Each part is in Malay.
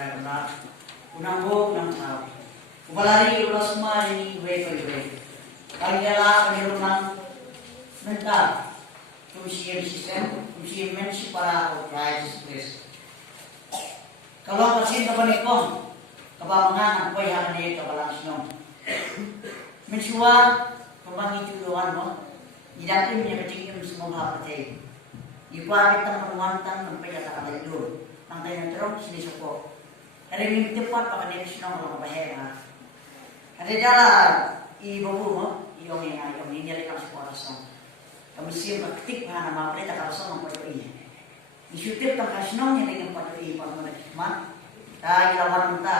Israel unang buhok ng tao. Kubalari ulo semua ini iwe. Kaliala penirungan mental, fungsi sistem, fungsi mensi para operasi stres. Kalau pasien kebanyakan kebangan apa yang ada kebalang sinong, mensua kembang itu doan mo, tidak ini kecil semua hal kecil. Ibarat kita menuangkan sampai kata kata itu, nanti yang terus sini sokok. Hari ini tepat pada dia sinong kalau bahaya. Ada jalan ibu mo, iong ini dia lekas kuasa. Kami siap ketik mana nama mereka kalau sama pada ini. Isyutir tentang sinong yang dengan pada ini pada mana. Dah ilawan kita,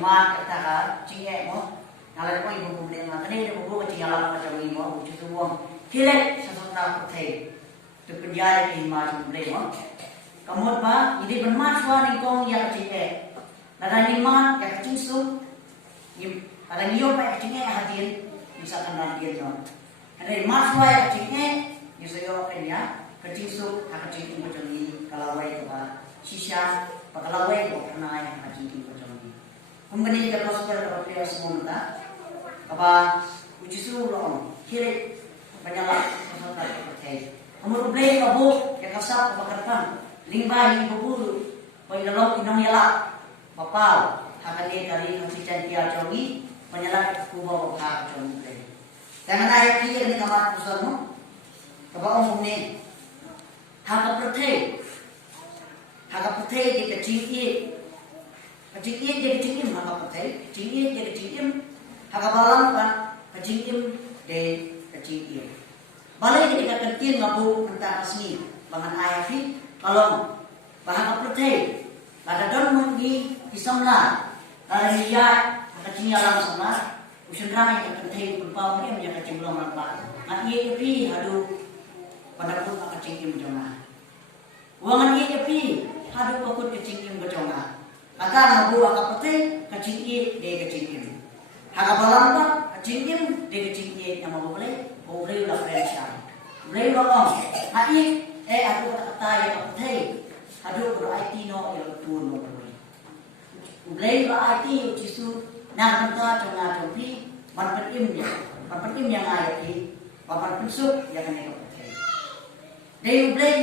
iman kata kan, cingek mo. Kalau kau ibu dengan tadi ibu ketinggalan macam ini mo, ujuk uang. Kilek sesuatu terjadi. Penjara di mana boleh, kamu apa? Ini bermaksud nikong yang kecil, dan lima yang kecil tu, kalau niat yang kecilnya hadir, misalkan nanti dia, ada maksud yang kecilnya, misalnya kenya kecil tu, kecil itu macam ni, kalau awak itu sisa, kalau awak itu pernah yang kecil itu macam ni. Kemudian kita proses berapa semua kita, apa uji suruh, kiri banyak sesuatu terjadi. Umur beli kabu yang kasar kebakarkan limbah yang berburu penyelam inang yelak bapau hakali dari hasil dia jogi penyelak kubau hak jogi. Jangan ayat dia ni kamar pusatmu kebau umum ni hak pertei di kecil dia kecil hak pertei kecil dia kecil hak balang kan kecil dia kecil. Balai ketika kentin ngabu tentang asli bangan ayafi kalau bahasa percaya pada don mungkin disamla kalau lihat kecilnya langsung lah usun ramai yang kentin berbau ni menjadi kecil belum nampak ngai api hadu pada pun kecil menjona uangan ia api hadu pakut kecil menjona akan ngabu agak percaya kecil dia kecil agak balang kecil dia kecil yang mau boleh ulah Malaysia. Boleh orang. Hai aku kata yang aku thay. Aduh kalau IT no yang turun boleh. Boleh IT jisu nak kita jangan jompi manfatim yang ayat ini. Bapak pensuk yang kena aku thay. Dia boleh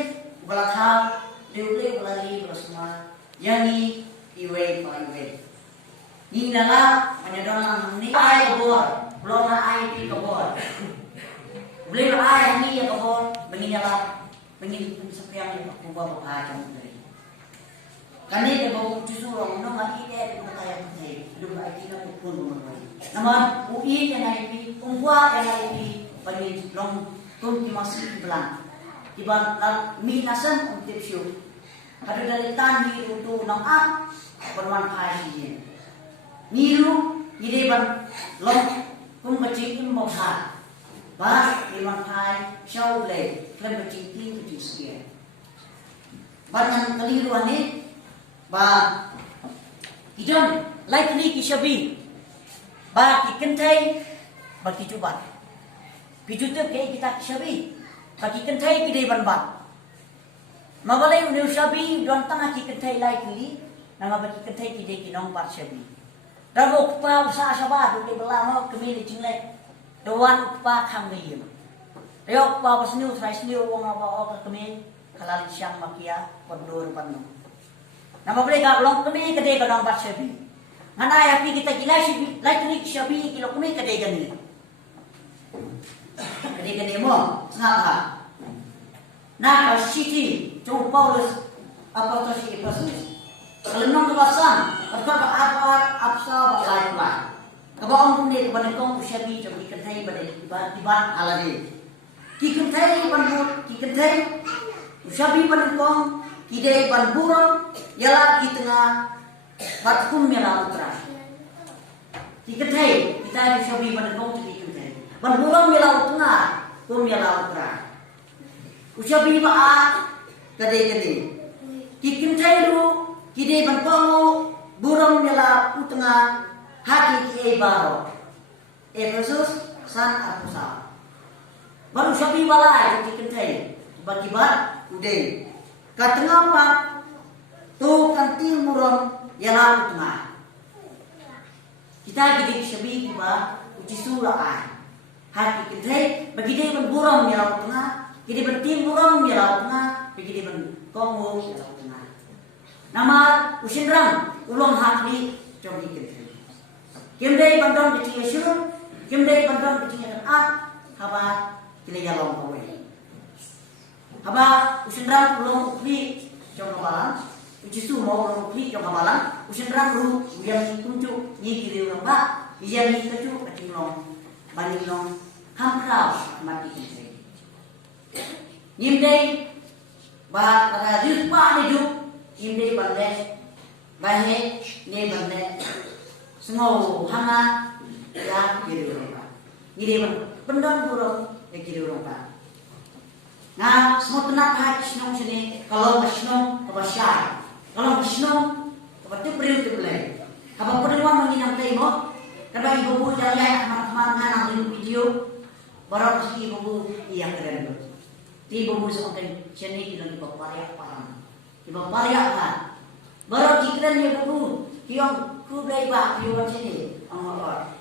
belakang, dia boleh belari bersama. Yang ni iwe. Ni nala menyedang ni ay kabur, belum IT kabur. Boleh ayah ni yang kabur menginjalah mengin sepiang yang aku bawa macam tadi. Kani dia bawa justru orang nong ini dia berkata yang penting. Hidup IT nak pun mengenai. Namun UI yang IT, ungguah yang IT bagi long tum masih belang. Tiba minasan untuk siu. Kalau dari tani untuk nong bermanfaat dia. Niru ide ban long tum kecil mau bah iman hai show le klem kecil sekian banyak keliruan ni bah idam likely kishabi bah kikentai bagi coba bijute ke kita kishabi bagi kentai kidai ban mabalai unu shabi don tanga kikentai likely nama bagi kentai kidai kinong par shabi rabo pa usaha sabat di belamo kemili cinglek doan upah kang ni. Reo upah pasniu traisniu wong apa kami kalal siang makia pondur panu. Nama boleh ka long kami kede ka dong batsebi. Ngana ya pi kita gila si like shabi kilo kami kede gani. Kede gani mo ngapa? Na ka city tu Paulus apa tu si Paulus. Kalau nong kawasan, apa absa lain. Kabang pun dia kepada kau ushabi jom dikentai pada tiba alani. Dikentai panbur, dikentai ushabi pada kau kidai panburang ialah di tengah batkum mela utra. Dikentai kita ushabi pada kau dikentai. Panburang mela tengah, kum mela utra. Ushabi ba kadai. Dikentai lu kidai panburu burang mela utengah. Hati baro, Efesus san apusal. Baru sabi balai jadi kentai, tiba-tiba udah. Katengah apa? Tu kantil muram ialah tengah. Kita gede sabi kita uji suraan. Hati kita bagi dia berburam ialah tengah, gede bertim buram ialah tengah, bagi dia berkongo ialah tengah. Nama usinrang ulong hati jom kita. Kimdai bandon kecil syurun, kimdai bandon kecil kan haba kita jalan kau. Haba usinrang ulong ukli jom kabalan, uji su mau ulong ukli jom kabalan, usinrang ru yang tunjuk ni kiri orang ba, yang ni kecu kecil long, bani long, hamkrau mati kita. Kimdai ba pada rizpa hidup, kimdai bandai, bahe ni bandai. Semua hanga ya kiri orang, kiri pendon burung ya kiri orang. Nah semua tenak hati senong sini kalau senong kebasyai, kalau senong kebetul beriu tu boleh. Apa perluan menginap temo? Kerana ibu bu jalan teman-teman nang video baru meski ibu bu iya keren tu. Ibu bu seorang sini kita ibu pariak parang, ibu pariak kan. Baru keren ibu bu yang kubrai ba yuan sini orang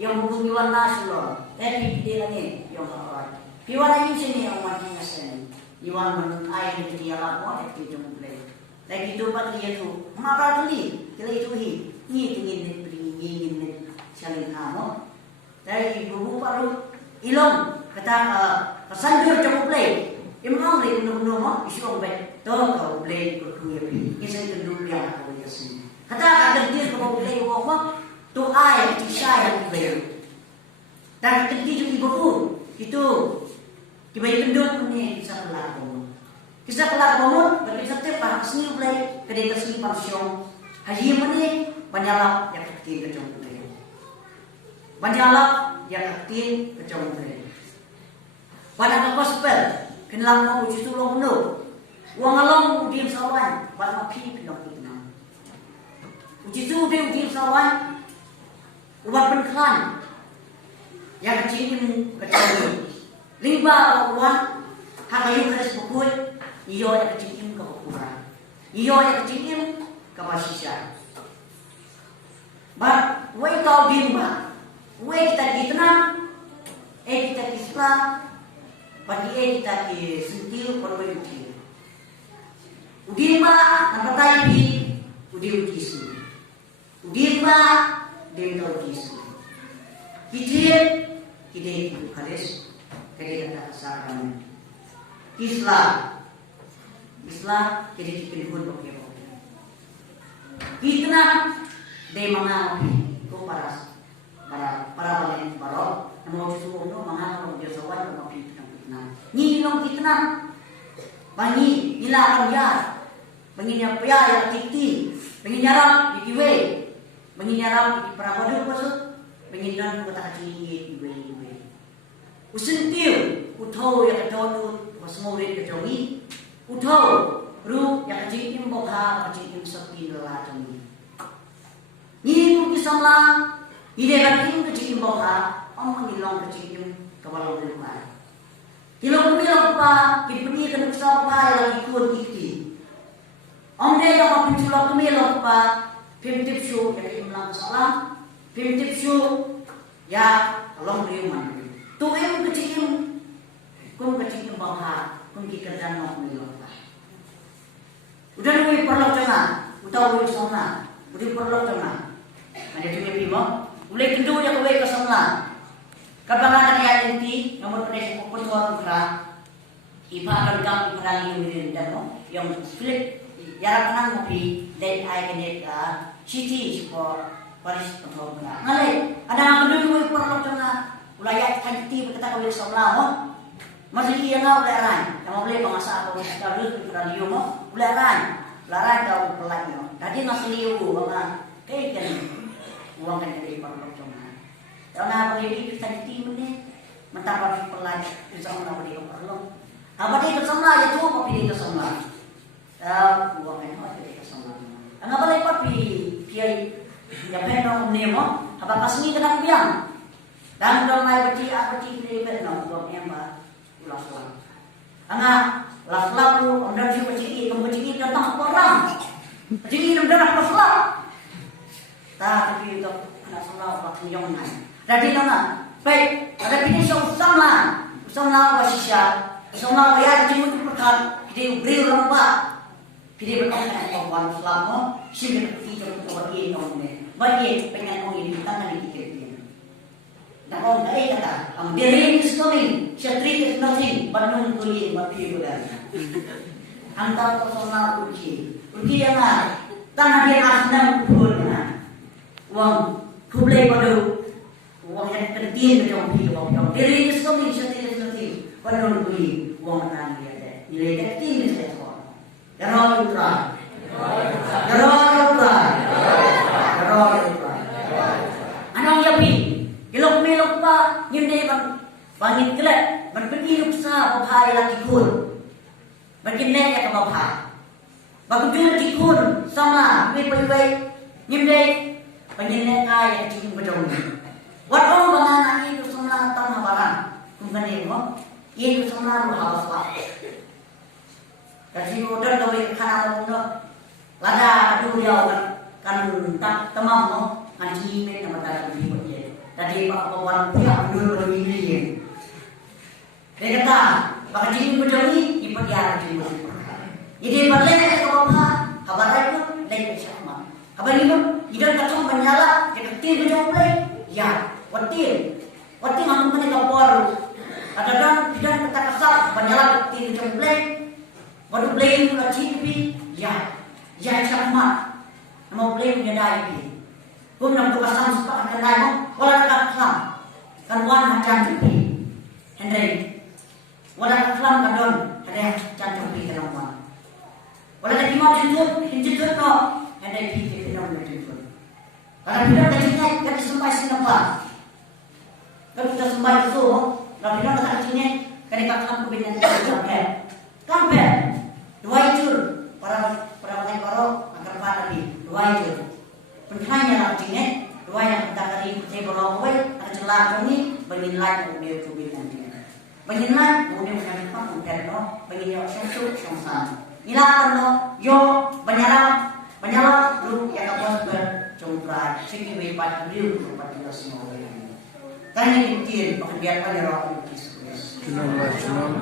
yang buku yuan nasional tapi dia ni yang orang yuan ini sini orang yang sini yuan men air di dia lah mau itu jom play lagi tu bat dia tu mara tuli kita itu ni tingin ni saling kamu dari buku baru ilong kata kesanjur jom play imam lagi nung isu orang betul kau play berdua ini saya kedua yang kau sini. Kata ada dia kalau boleh bawa tu air kisah yang boleh. Dan ketika ibu bu itu kita penduk ni kisah pelakon. Kisah pelakon bagi setiap orang seni boleh kedai seni pensiun. Haji mana banyak yang kecil kecil boleh. Banyak yang kecil kecil boleh. Pada gospel kenal mau justru long no. Wang along dia sawan pada pi pinong kita. Uji tu dia uji sawan ubat penklan yang kecil kecil lima uan hakayu keras bukut iyo yang kecil ke bukuran iyo yang kecil ke basisya but way kau dimba way kita ditena kita kisah bagi kita sentil perlu uji udimba nampatai bi uji su Udimba dem tau kisu. Kijil kide itu kalis kide kata saharan. Islam kide kipin hun bokye bokye. Kitna de mga ko para balen baro. Namo suo no mga ko dia sawan ko kitna. Ni long kitna. Bani nila ya. Bani nya pya ya titi. Bani nyarap dikiwe. Menginyaram di perabodoh pasut, menginyaram kota kecil iwe. Usentil, utau yang kejauh masmurid kejongi, utau ru yang kecil imbokha kecil imsakti lelajongi. Ni tu kisamla, ide kecil kecil imbokha, ngilong kecil im kawalau rumah. Kilong pa, kipeni kan usapa yang ikut ikti. Deh kalau pinculok milok pa. Primitif show yang imlang salam, primitif show ya long riuman. Tu kecil bangha, kikerjaan mau milok. Udah nunggu perlu jangan, udah nunggu sana, udah perlu jangan. Ada juga bimo, mulai kedua ya kau ke sana. Kabangan yang inti nomor penes pokok kera, iba akan kamu perang yang dano, yang flip. Yarak nang mopi dari air kenek citi for paris kontrol na. Ngalai ada ang kedua por lokna ulayat kanti berkata kau somla mo. Masih iya ngau leran. Yang boleh bangsa apa sekali radio mo leran. Leran kau pelai mo. Tadi ngasih banga kan uang kan dari por lokna. Karena boleh kanti mene mentapa pelai insya Allah boleh perlu. Apa dia somla ya tu kopi dia somla. Uang yang ada di sana. Angapa lagi papi kiai yang penong nemo, apa kasih kena biang. Dan dong mai beti apa ti ni penong dong yang ba ulas ulang. Anga las lalu ondang si beti datang orang. Beti ini datang pas ta pergi ke nak solat waktu yang mana. Jadi nama, baik ada pilih sama wasisya, sama ya cuma perkara kita beri orang pak, kita berkata kawan selama sih kita bagi orang bagi pengen orang ini tangan kita. Dan orang kaya kata, the rain is coming, Shatri is nothing, but no kulit, but people. Hantar personal Turki yang tanah dia asnam pun uang kublai baru uang yang penting macam itu uang diri itu semua Shatri, but no kulit, uang tanah dia ada. Nilai kecil ni saya tahu. Darah utara. Anong yapi? Ilok melok pa, yung day bangit kala, magpagilok sa babae laki kun. Magkinay ka babae. Bagudyo laki kun, sama, may yung day, pagkinay kaya at yung badong. What all ba nga na ito sa mga tama barang? Kung ganin mo, ito sa mga mahawas pa. Kasi order gawin ka na mo, lada, aduyaw, kan tamam mo, kan himit na matalang libot yan. Tadi Pak Kawan pihak dulu begini. Dia kata, baka jadi berdiri, dipergiar di rumah. Jadi balik kalau apa, kabar itu lain sama. Kabar itu, dia kacau menyala, dia ketir macam apa? Ya, ketir aku mana kapal. Kadang-kadang dia kata kasar, menyala ketir macam apa? Waktu play itu lagi tapi, ya sama. Nama play punya dah ini. Kung nang tukasang sepakat kanay mo, wala nakakasam. Kan wan macam cupi. Henry, wala nakakasam ka doon. Kaya macam cupi ka ng wan. Wala na di mo hinjitut no. Henry, piti ka ng hinjitut. Karena bilang kacingnya, kati sumpay sinapa. Kalau kita sumpay itu, kalau bilang kata kacingnya, kani kakam kubinyan ka kamper. Kamper, dua icur. Para wanay karo, agar pa nabi, dua icur. Penjelasannya artinya dua yang kita kali saya berlaku ada celah ini menilai mobil kubin nanti menilai mobil yang apa mungkin no menilai sesuatu sama ilapan no yo banyalah dulu yang kamu berjumpa segi bebat beliau kepada semua orang karena ini pekerjaan pada orang itu Shalom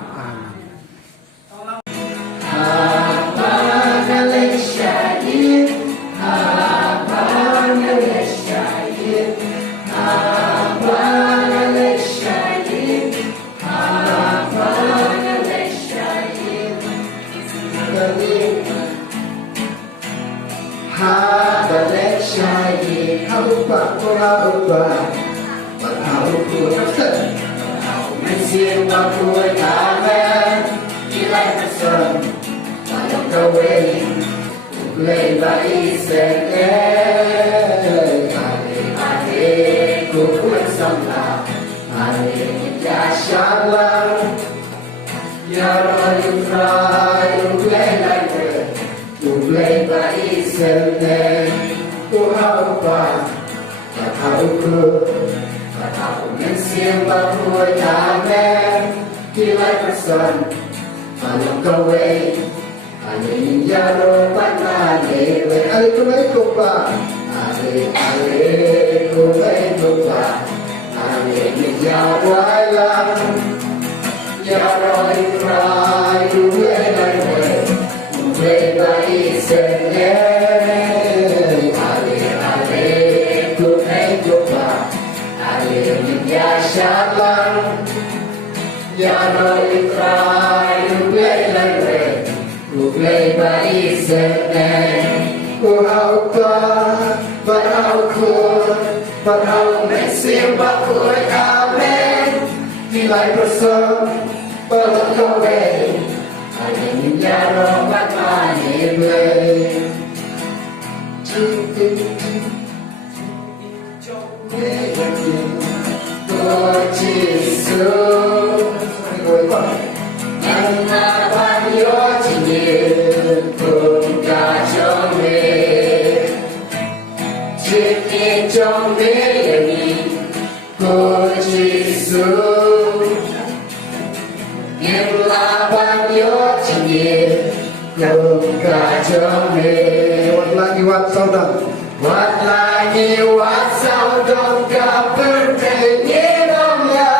lagi wat saudang. Wat lagi wat saudang berpengirannya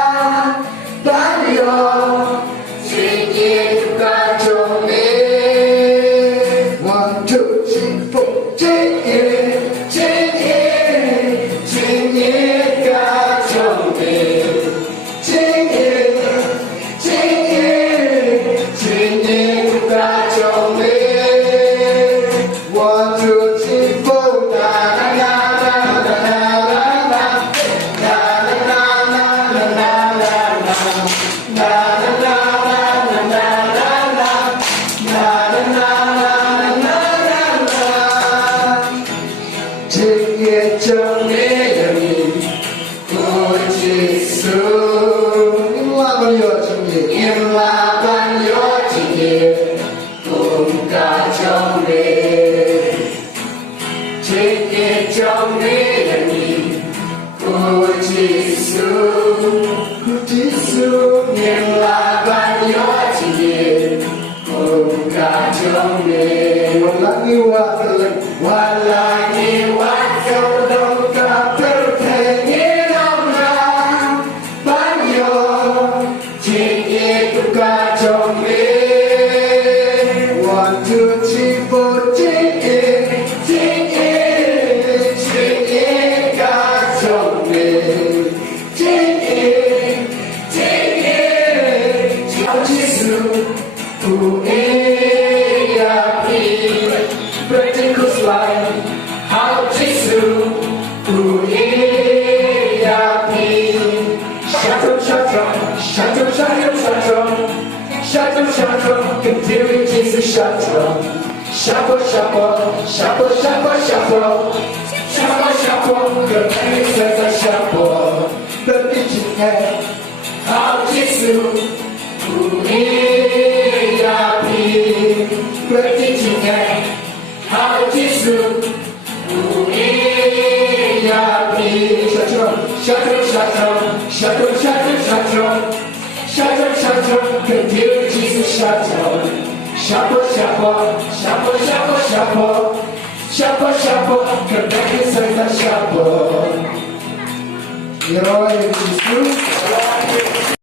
Banyo Cikit kacome 1, 2, 3, 4 Cikit Cikit Cikit kacome Cikit Cikit Cikit kacome 1, 2, 3, 4 Walangi wat saudang berpengirannya Banyo Cikit kacome 1, 2, 3, 4 Cikit Cikit Cikit kacome Cikit Cikit Jisu Practical life, how Jisu, Shadow, continue Jesus, Shadow, the name says a Shadow, the teaching head, how Jisu, the teaching head. How Jisu, Shadow, continue Jesus, Shadow, connect us as a Shadow. Herói de Jesus.